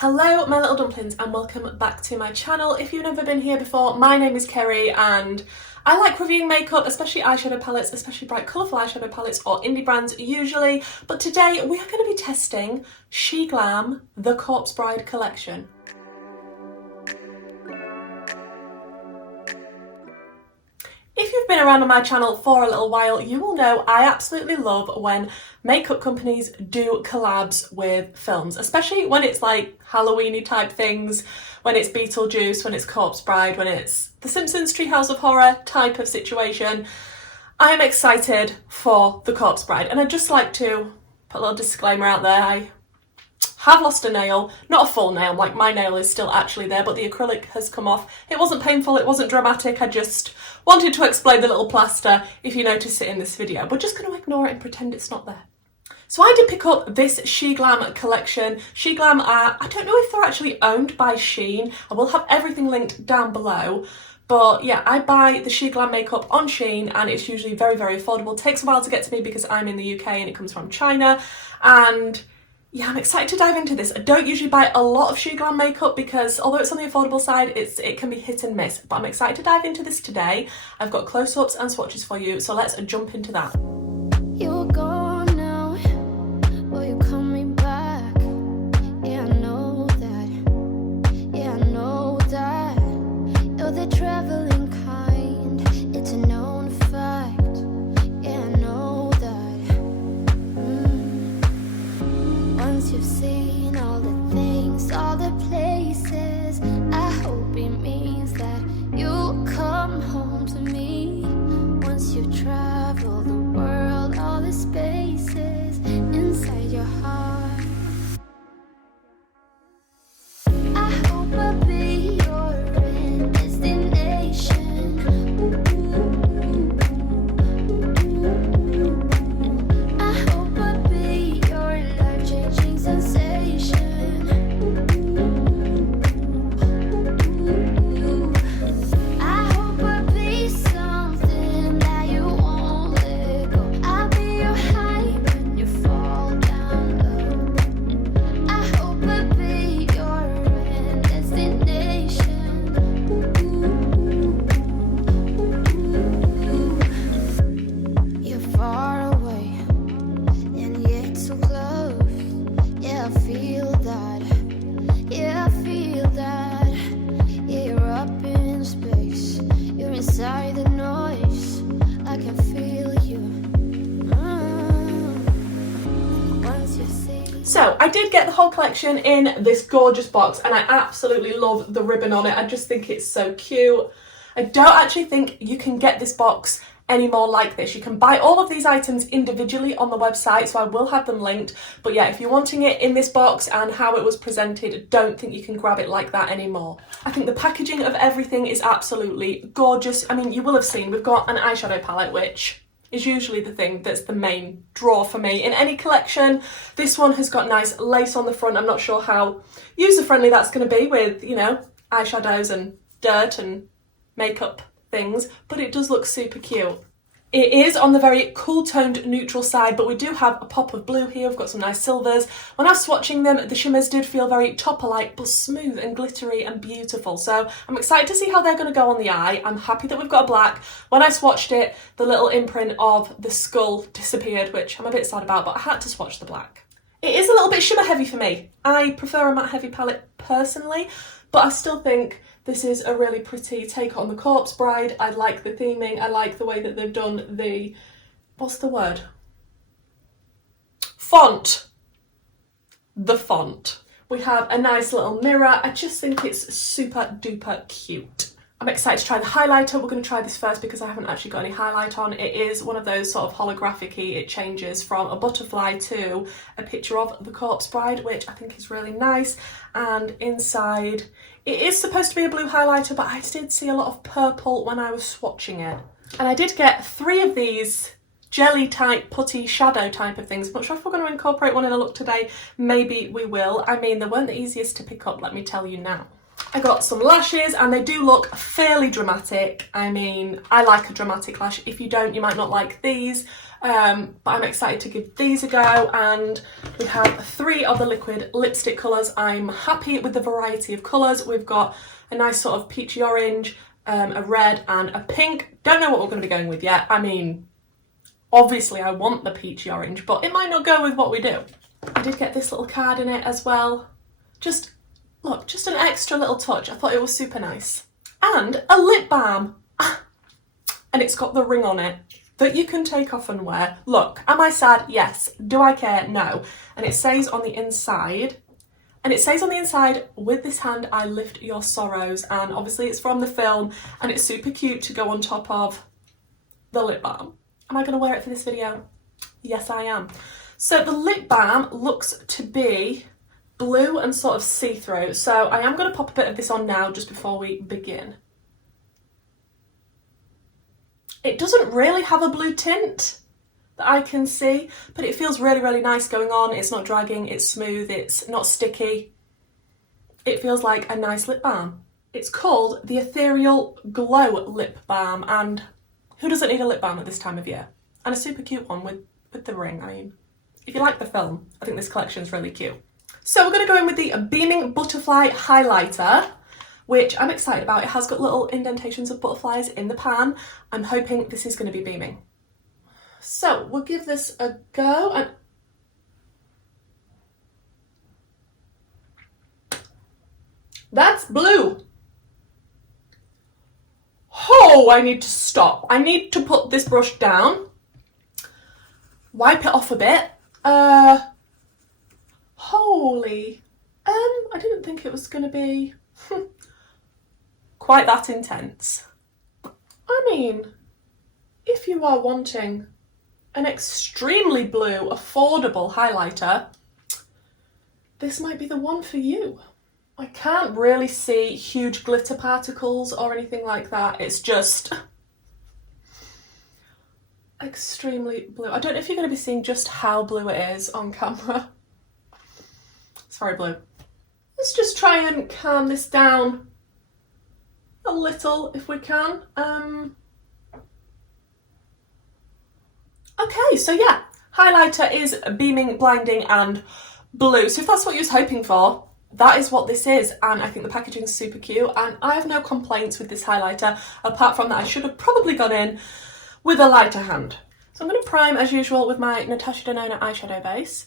Hello my little dumplings and welcome back to my channel. If you've never been here before, my name is Kerry and I like reviewing makeup, especially eyeshadow palettes, especially bright colourful eyeshadow palettes or indie brands usually. But today we are going to be testing Sheglam The Corpse Bride collection. If you've been around on my channel for a little while, you will know I absolutely love when makeup companies do collabs with films, especially when it's like Halloween-y type things, when it's Beetlejuice, when it's Corpse Bride, when it's The Simpsons Treehouse of Horror type of situation. I am excited for The Corpse Bride, and I'd just like to put a little disclaimer out there. I have lost a nail, not a full nail, like my nail is still actually there, but the acrylic has come off. It wasn't painful, it wasn't dramatic, I just wanted to explain the little plaster if you notice it in this video. We're just going to ignore it and pretend it's not there. So I did pick up this Sheglam collection. Sheglam are, I don't know if they're actually owned by Shein. I will have everything linked down below. But yeah, I buy the Sheglam makeup on Shein and it's usually very, very affordable. It takes a while to get to me because I'm in the UK and it comes from China. And yeah, I'm excited to dive into this. I don't usually buy a lot of Sheglam makeup because although it's on the affordable side, it can be hit and miss. But I'm excited to dive into this today. I've got close-ups and swatches for you, so let's jump into that. You're gone now, will you coming back? Yeah, I know that. Yeah, I know that. You're the traveling kind, it's a known fact. Yeah, I know that. Once you've seen all the things, all the places, I hope it means that you'll come home to me. Once you've traveled the world, all the spaces inside your heart, I hope I'll be your end destination. I hope I'll be your life-changing sensation. I hope I'll be something that you won't let go. I'll be your high when you fall down low. I hope I'll be your end destination. You're far away and yet so close. Yeah, I feel that. Yeah, I feel that. Yeah, you're up in space. You're inside the noise. I can feel you. Once you see. So I did get the whole collection in this gorgeous box and I absolutely love the ribbon on it. I just think it's so cute. I don't actually think you can get this box anymore like this. You can buy all of these items individually on the website, so I will have them linked. But yeah, if you're wanting it in this box and how it was presented, I don't think you can grab it like that anymore. I think the packaging of everything is absolutely gorgeous. I mean, you will have seen we've got an eyeshadow palette, which is usually the thing that's the main draw for me in any collection. This one has got nice lace on the front. I'm not sure how user-friendly that's going to be with, you know, eyeshadows and dirt and makeup things, but it does look super cute. It is on the very cool toned neutral side, but we do have a pop of blue here. We've got some nice silvers. When I was swatching them, the shimmers did feel very topper-like, but smooth and glittery and beautiful. So I'm excited to see how they're going to go on the eye. I'm happy that we've got a black. When I swatched it, the little imprint of the skull disappeared, which I'm a bit sad about, but I had to swatch the black. It is a little bit shimmer heavy for me. I prefer a matte heavy palette personally, but I still think this is a really pretty take on the Corpse Bride. I like the theming. I like the way that they've done the, what's the word? Font. The font. We have a nice little mirror. I just think it's super duper cute. I'm excited to try the highlighter. We're going to try this first because I haven't actually got any highlight on. It is one of those sort of holographic-y. It changes from a butterfly to a picture of the Corpse Bride, which I think is really nice. And inside, it is supposed to be a blue highlighter, but I did see a lot of purple when I was swatching it. And I did get 3 of these jelly type, putty shadow type of things. I'm not sure if we're going to incorporate one in the look today. Maybe we will. I mean, they weren't the easiest to pick up, let me tell you now. I got some lashes and they do look fairly dramatic. I mean, I like a dramatic lash. If you don't, you might not like these. but I'm excited to give these a go. And we have 3 of the liquid lipstick colours. I'm happy with the variety of colours. We've got a nice sort of peachy orange, a red and a pink. Don't know what we're going to be going with yet. I mean, obviously I want the peachy orange, but it might not go with what we do. I did get this little card in it as well. Just, look, just an extra little touch. I thought it was super nice. And a lip balm. And it's got the ring on it that you can take off and wear. Look, am I sad? Yes. Do I care? No. And it says on the inside, with this hand I lift your sorrows. And obviously it's from the film and it's super cute to go on top of the lip balm. Am I going to wear it for this video? Yes, I am. So the lip balm looks to be blue and sort of see-through. So I am going to pop a bit of this on now just before we begin. It doesn't really have a blue tint that I can see, but it feels really, really nice going on. It's not dragging, it's smooth, it's not sticky. It feels like a nice lip balm. It's called the Ethereal Glow Lip Balm, and who doesn't need a lip balm at this time of year? And a super cute one with the ring. I mean, if you like the film, I think this collection is really cute. So we're going to go in with the Beaming Butterfly Highlighter, which I'm excited about. It has got little indentations of butterflies in the pan. I'm hoping this is going to be beaming. So we'll give this a go. And that's blue. Oh, I need to stop. I need to put this brush down, wipe it off a bit. Holy, I didn't think it was going to be quite that intense. I mean, if you are wanting an extremely blue, affordable highlighter, this might be the one for you. I can't really see huge glitter particles or anything like that. It's just extremely blue. I don't know if you're going to be seeing just how blue it is on camera. It's very blue. Let's just try and calm this down a little if we can. Okay, so yeah, highlighter is beaming, blinding and blue. So if that's what you was hoping for, that is what this is. And I think the packaging is super cute and I have no complaints with this highlighter, apart from that I should have probably gone in with a lighter hand. So I'm going to prime as usual with my Natasha Denona eyeshadow base.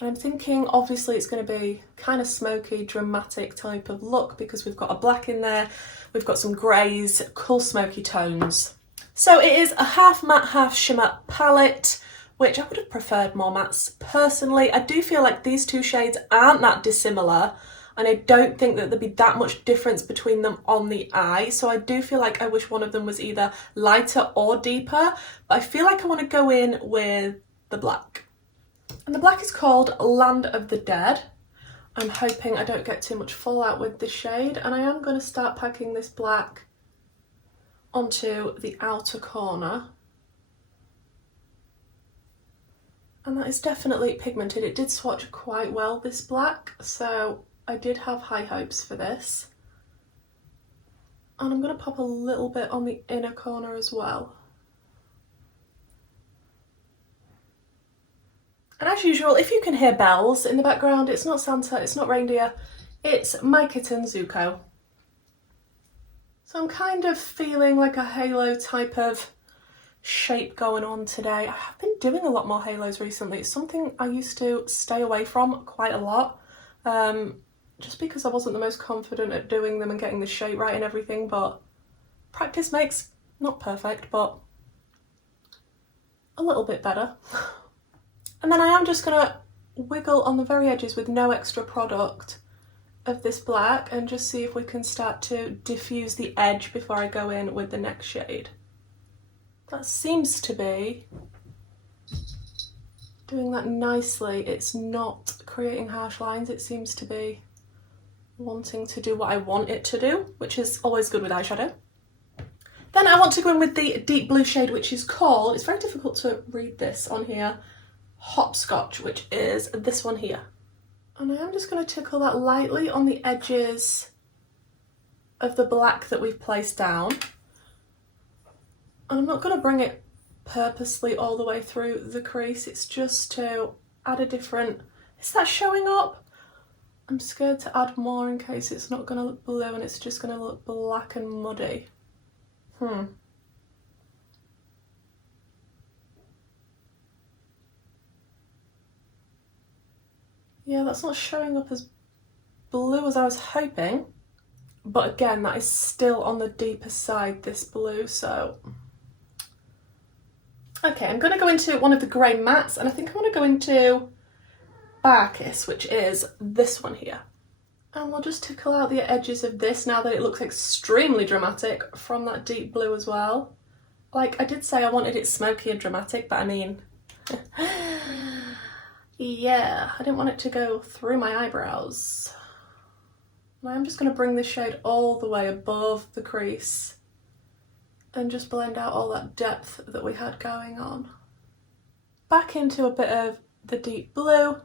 And I'm thinking obviously it's going to be kind of smoky, dramatic type of look because we've got a black in there, we've got some greys, cool smoky tones. So it is a half matte, half shimmer palette, which I would have preferred more mattes personally. I do feel like these 2 shades aren't that dissimilar and I don't think that there'd be that much difference between them on the eye. So I do feel like I wish one of them was either lighter or deeper, but I feel like I want to go in with the black. And the black is called Land of the Dead. I'm hoping I don't get too much fallout with this shade, and I am going to start packing this black onto the outer corner. And that is definitely pigmented. It did swatch quite well, this black, so I did have high hopes for this. And I'm going to pop a little bit on the inner corner as well. And as usual, if you can hear bells in the background, it's not Santa, it's not reindeer, it's my kitten Zuko. So I'm kind of feeling like a halo type of shape going on today. I have been doing a lot more halos recently. It's something I used to stay away from quite a lot, just because I wasn't the most confident at doing them and getting the shape right and everything, but practice makes, not perfect, but a little bit better. And then I am just going to wiggle on the very edges with no extra product of this black and just see if we can start to diffuse the edge before I go in with the next shade. That seems to be doing that nicely. It's not creating harsh lines, it seems to be wanting to do what I want it to do, which is always good with eyeshadow. Then I want to go in with the deep blue shade, which is called, it's very difficult to read this on here, Hopscotch, which is this one here. And I am just going to tickle that lightly on the edges of the black that we've placed down. And I'm not going to bring it purposely all the way through the crease. It's just to add a different... Is that showing up? I'm scared to add more in case it's not going to look blue and it's just going to look black and muddy. Yeah, that's not showing up as blue as I was hoping. But again, that is still on the deeper side, this blue, so... Okay, I'm going to go into one of the grey mattes, and I think I want to go into Bacchus, which is this one here. And we'll just tickle out the edges of this now that it looks extremely dramatic from that deep blue as well. Like, I did say I wanted it smoky and dramatic, but I mean... yeah, I didn't want it to go through my eyebrows. And I'm just going to bring this shade all the way above the crease and just blend out all that depth that we had going on. Back into a bit of the deep blue,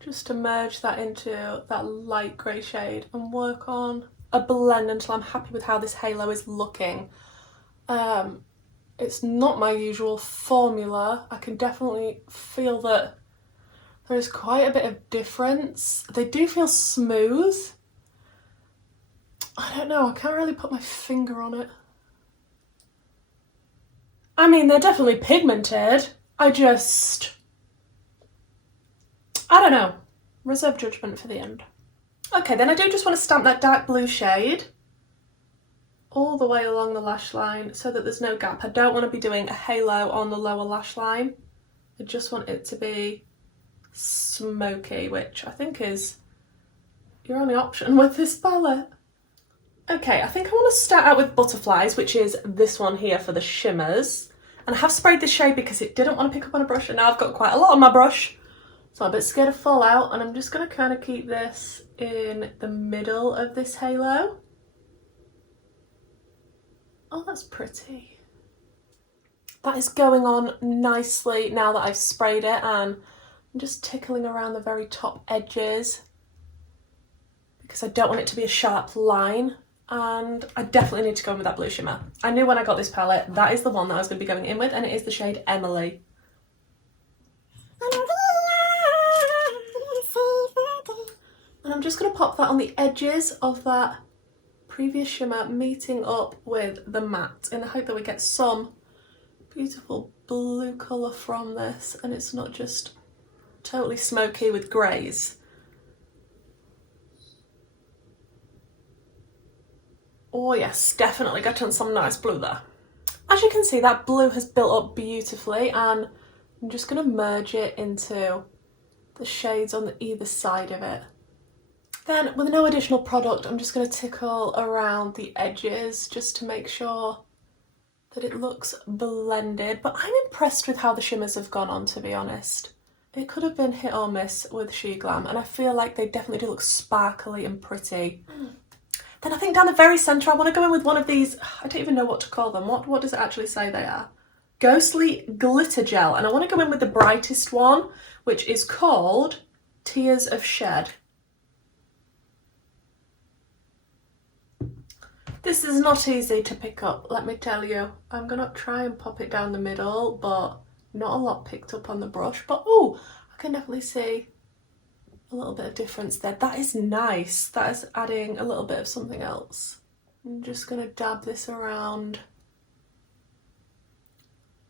just to merge that into that light grey shade and work on a blend until I'm happy with how this halo is looking. It's not my usual formula. I can definitely feel that there is quite a bit of difference. They do feel smooth. I don't know, I can't really put my finger on it. I mean, they're definitely pigmented. I don't know. Reserve judgment for the end. Okay, then I do just want to stamp that dark blue shade all the way along the lash line so that there's no gap. I don't want to be doing a halo on the lower lash line. I just want it to be smoky, which I think is your only option with this palette. Okay, I think I want to start out with Butterflies, which is this one here for the shimmers. And I have sprayed this shade because it didn't want to pick up on a brush, and now I've got quite a lot on my brush. So I'm a bit scared of fall out, and I'm just going to kind of keep this in the middle of this halo. Oh, that's pretty. That is going on nicely now that I've sprayed it, and I'm just tickling around the very top edges because I don't want it to be a sharp line. And I definitely need to go in with that blue shimmer. I knew when I got this palette that is the one that I was going to be going in with, and it is the shade Emily. And I'm just going to pop that on the edges of that previous shimmer, meeting up with the matte in the hope that we get some beautiful blue colour from this and it's not just totally smoky with greys. Oh yes, definitely got on some nice blue there. As you can see, that blue has built up beautifully, and I'm just going to merge it into the shades on either side of it. Then, with no additional product, I'm just going to tickle around the edges just to make sure that it looks blended. But I'm impressed with how the shimmers have gone on, to be honest. It could have been hit or miss with Sheglam, and I feel like they definitely do look sparkly and pretty. Then I think down the very centre I want to go in with one of these, I don't even know what to call them. What does it actually say they are? Ghostly Glitter Gel. And I want to go in with the brightest one, which is called Tears of Shed. This is not easy to pick up, let me tell you. I'm going to try and pop it down the middle, but not a lot picked up on the brush. But oh, I can definitely see a little bit of difference there. That is nice. That is adding a little bit of something else. I'm just going to dab this around.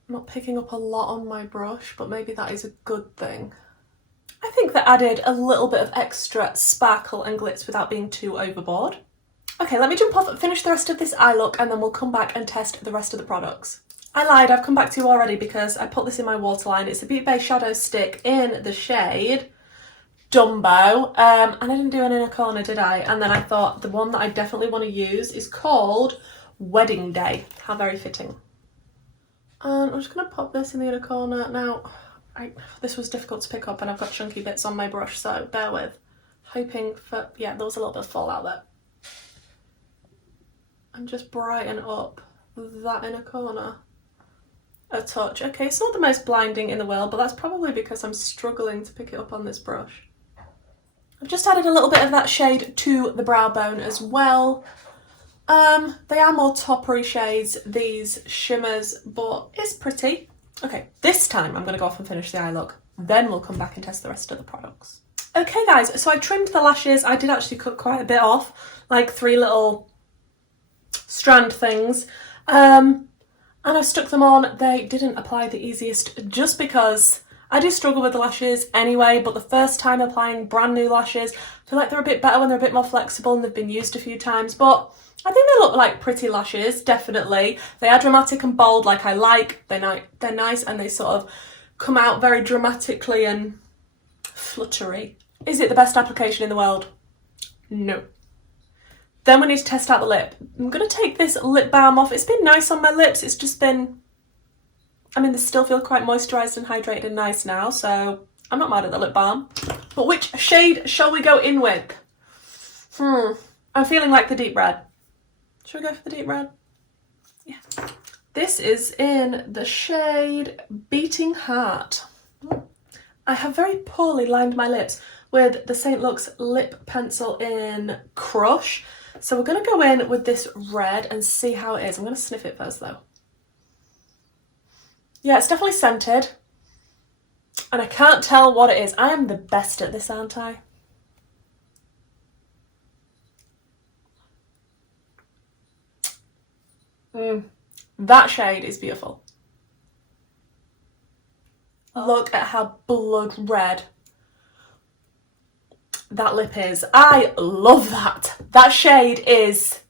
I'm not picking up a lot on my brush, but maybe that is a good thing. I think that added a little bit of extra sparkle and glitz without being too overboard. Okay, let me jump off and finish the rest of this eye look, and then we'll come back and test the rest of the products. I lied, I've come back to you already because I put this in my waterline. It's a BEAUTE shadow stick in the shade Dumbo, and I didn't do an inner corner, did I? And then I thought the one that I definitely want to use is called Wedding Day. How very fitting. And I'm just going to pop this in the inner corner. Now, this was difficult to pick up and I've got chunky bits on my brush, so bear with. Hoping for, yeah, there was a little bit of fallout there. And just brighten up that inner corner a touch. Okay, it's not the most blinding in the world, but that's probably because I'm struggling to pick it up on this brush. I've just added a little bit of that shade to the brow bone as well. They are more toppery shades, these shimmers, but it's pretty. Okay, this time I'm going to go off and finish the eye look. Then we'll come back and test the rest of the products. Okay guys, so I trimmed the lashes. I did actually cut quite a bit off, like 3 little strand things. And I've stuck them on. They didn't apply the easiest just because I do struggle with the lashes anyway, but the first time applying brand new lashes, I feel like they're a bit better when they're a bit more flexible and they've been used a few times, but I think they look like pretty lashes, definitely. They are dramatic and bold like I like. They're nice and they sort of come out very dramatically and fluttery. Is it the best application in the world? No. Then we need to test out the lip. I'm going to take this lip balm off. It's been nice on my lips. It's just been, I mean, they still feel quite moisturised and hydrated and nice now, so I'm not mad at the lip balm. But which shade shall we go in with? I'm feeling like the deep red. Should we go for the deep red? Yeah. This is in the shade Beating Heart. I have very poorly lined my lips with the St. Luxe lip pencil in Crush. So we're going to go in with this red and see how it is. I'm going to sniff it first though. Yeah, it's definitely scented. And I can't tell what it is. I am the best at this, aren't I? That shade is beautiful. Look at how blood red that lip is. I love that. That shade is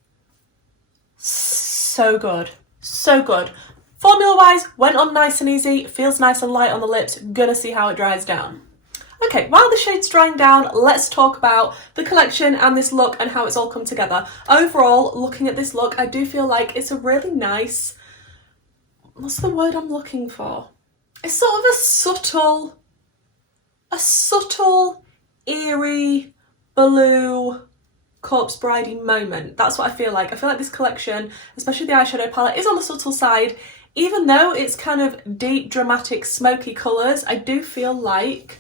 so good. So good. Formula wise, went on nice and easy, feels nice and light on the lips. Gonna see how it dries down. Okay, while the shade's drying down, let's talk about the collection and this look and how it's all come together. Overall, looking at this look, I do feel like it's a really nice, what's the word I'm looking for? It's sort of a subtle, eerie, blue, corpse bridey moment. That's what I feel like. I feel like this collection, especially the eyeshadow palette, is on the subtle side. Even though it's kind of deep, dramatic, smoky colours, I do feel like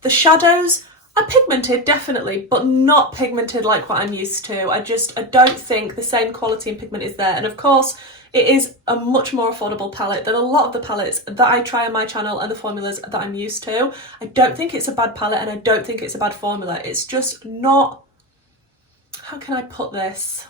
the shadows are pigmented, definitely, but not pigmented like what I'm used to. I don't think the same quality and pigment is there. And of course, it is a much more affordable palette than a lot of the palettes that I try on my channel and the formulas that I'm used to. I don't think it's a bad palette and I don't think it's a bad formula. It's just not, how can I put this?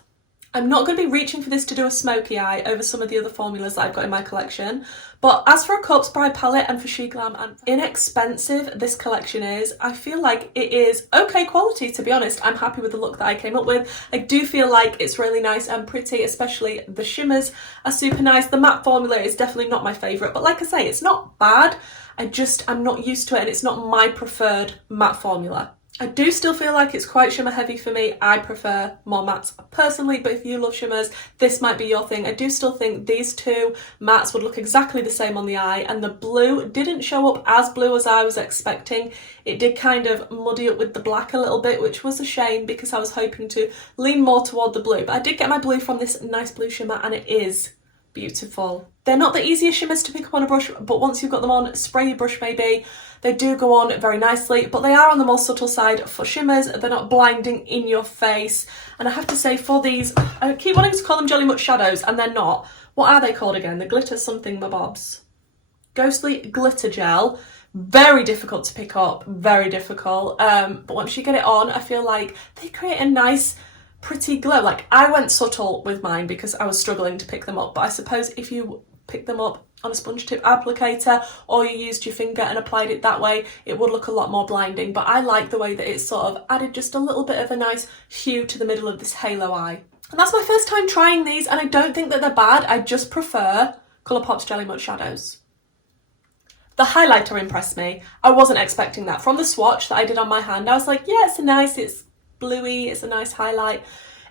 I'm not going to be reaching for this to do a smoky eye over some of the other formulas that I've got in my collection. But as for a Corpse Bride palette and for Sheglam, and inexpensive this collection is, I feel like it is okay quality, to be honest. I'm happy with the look that I came up with. I do feel like it's really nice and pretty, especially the shimmers are super nice. The matte formula is definitely not my favourite, but like I say, it's not bad. I'm not used to it and it's not my preferred matte formula. I do still feel like it's quite shimmer heavy for me. I prefer more mattes personally, but if you love shimmers, this might be your thing. I do still think these two mattes would look exactly the same on the eye, and the blue didn't show up as blue as I was expecting. It did kind of muddy up with the black a little bit, which was a shame because I was hoping to lean more toward the blue, but I did get my blue from this nice blue shimmer and it is beautiful. They're not the easiest shimmers to pick up on a brush, but once you've got them on, spray your brush maybe. They do go on very nicely, but they are on the more subtle side for shimmers. They're not blinding in your face. And I have to say for these, I keep wanting to call them Jolly Much Shadows and they're not. What are they called again? The glitter something mabobs. Ghostly Glitter Gel. Very difficult to pick up, very difficult. But once you get it on, I feel like they create a nice pretty glow. Like I went subtle with mine because I was struggling to pick them up, but I suppose if you pick them up on a sponge tip applicator or you used your finger and applied it that way, it would look a lot more blinding. But I like the way that it sort of added just a little bit of a nice hue to the middle of this halo eye. And that's my first time trying these and I don't think that they're bad. I just prefer Colourpop's Jelly Much Shadows. The highlighter impressed me. I wasn't expecting that. From the swatch that I did on my hand, I was like, yeah, it's bluey, it's a nice highlight.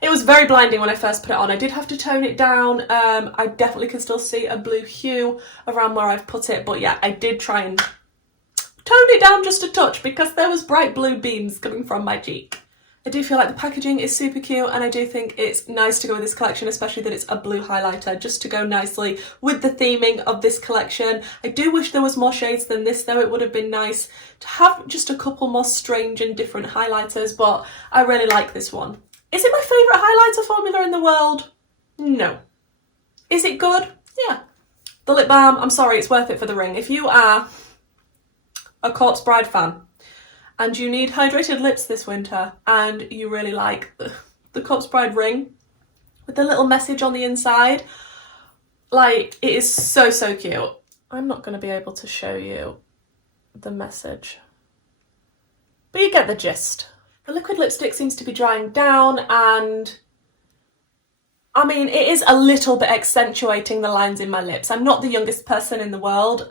It was very blinding when I first put it on. I did have to tone it down. I definitely can still see a blue hue around where I've put it, but yeah, I did try and tone it down just a touch because there was bright blue beams coming from my cheek. I do feel like the packaging is super cute and I do think it's nice to go with this collection, especially that it's a blue highlighter, just to go nicely with the theming of this collection. I do wish there was more shades than this though. It would have been nice to have just a couple more strange and different highlighters, but I really like this one. Is it my favourite highlighter formula in the world? No. Is it good? Yeah. The lip balm, I'm sorry, it's worth it for the ring. If you are a Corpse Bride fan and you need hydrated lips this winter and you really like the Corpse Bride ring with the little message on the inside, like, it is so, so cute. I'm not going to be able to show you the message, but you get the gist. The liquid lipstick seems to be drying down, and I mean, it is a little bit accentuating the lines in my lips. I'm not the youngest person in the world,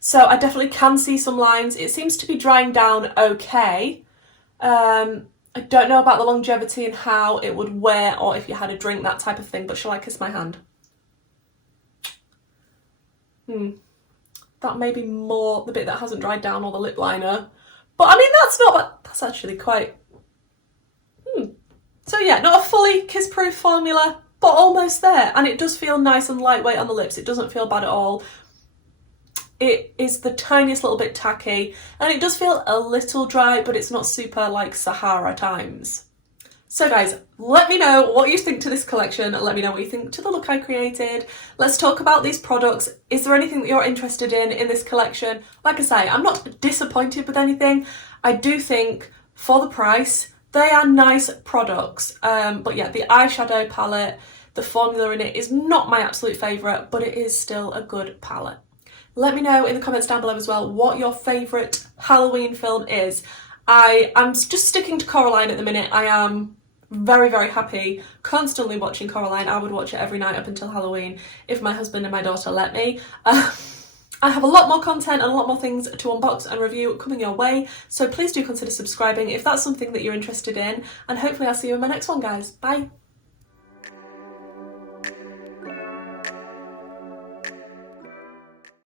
so I definitely can see some lines. It seems to be drying down okay. I don't know about the longevity and how it would wear, or if you had a drink, that type of thing, but shall I kiss my hand? That may be more the bit that hasn't dried down, or the lip liner. But I mean, that's actually quite... So yeah, not a fully kiss-proof formula, but almost there. And it does feel nice and lightweight on the lips. It doesn't feel bad at all. It is the tiniest little bit tacky, and it does feel a little dry, but it's not super like Sahara times. So guys, let me know what you think to this collection. Let me know what you think to the look I created. Let's talk about these products. Is there anything that you're interested in this collection? Like I say, I'm not disappointed with anything. I do think for the price, they are nice products. But yeah, the eyeshadow palette, the formula in it is not my absolute favourite, but it is still a good palette. Let me know in the comments down below as well what your favourite Halloween film is. I'm just sticking to Coraline at the minute. I am very, very happy constantly watching Coraline. I would watch it every night up until Halloween if my husband and my daughter let me. I have a lot more content and a lot more things to unbox and review coming your way, so please do consider subscribing if that's something that you're interested in, and hopefully I'll see you in my next one, guys. Bye!